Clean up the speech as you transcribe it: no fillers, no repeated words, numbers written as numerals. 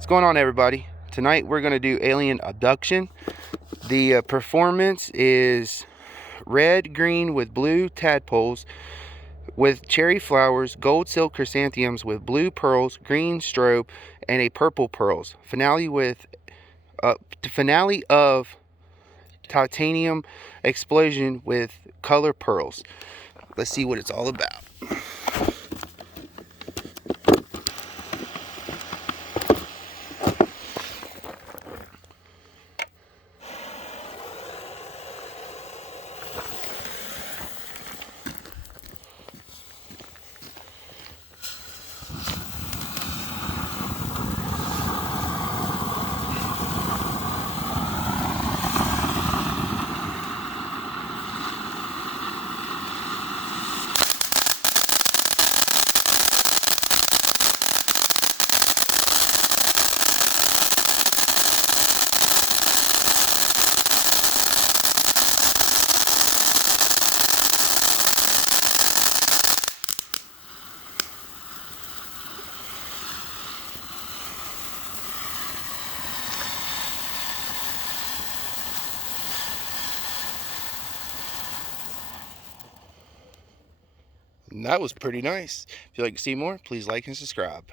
What's going on, everybody? Tonight we're going to do alien abduction. The performance is red, green with blue tadpoles with cherry flowers, gold silk chrysanthemums with blue pearls, green strobe, and a purple pearls. Finale of titanium explosion with color pearls. Let's see what it's all about. And that was pretty nice. If you'd like to see more, please like and subscribe.